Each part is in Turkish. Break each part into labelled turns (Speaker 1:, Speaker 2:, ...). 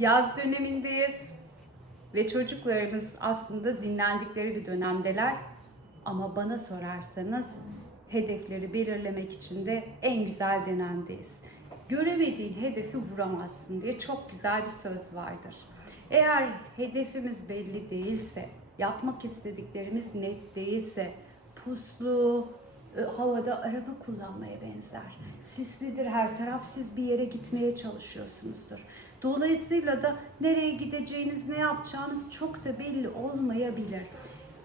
Speaker 1: Yaz dönemindeyiz ve çocuklarımız aslında dinlendikleri bir dönemdeler. Ama bana sorarsanız hedefleri belirlemek için de en güzel dönemdeyiz. Göremediğin hedefi vuramazsın diye çok güzel bir söz vardır. Eğer hedefimiz belli değilse, yapmak istediklerimiz net değilse, puslu, havada araba kullanmaya benzer. Sislidir her taraf, siz bir yere gitmeye çalışıyorsunuzdur. Dolayısıyla da nereye gideceğiniz, ne yapacağınız çok da belli olmayabilir.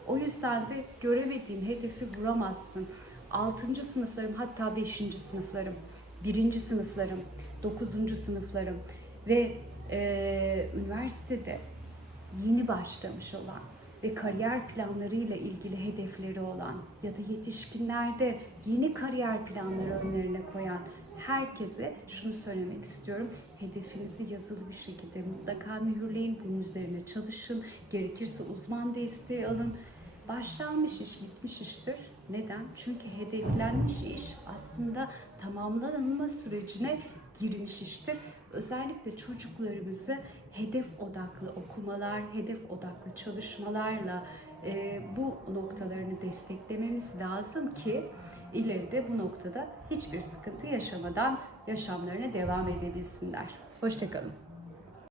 Speaker 1: O yüzden de göremediğin hedefi vuramazsın. 6. sınıflarım hatta 5. sınıflarım, 1. sınıflarım, 9. sınıflarım ve e, üniversitede yeni başlamış olan ve kariyer planlarıyla ilgili hedefleri olan ya da yetişkinlerde yeni kariyer planları önlerine koyan herkese şunu söylemek istiyorum. Hedefinizi yazılı bir şekilde mutlaka mühürleyin. Bunun üzerine çalışın. Gerekirse uzman desteği alın. Başlanmış iş bitmiş iştir. Neden? Çünkü hedeflenmiş iş aslında tamamlanma sürecine girmiş iştir. Özellikle çocuklarımızı hedef odaklı okumalar, hedef odaklı çalışmalarla e, bu noktalarını desteklememiz lazım ki ileride bu noktada hiçbir sıkıntı yaşamadan yaşamlarına devam edebilsinler. Hoşçakalın.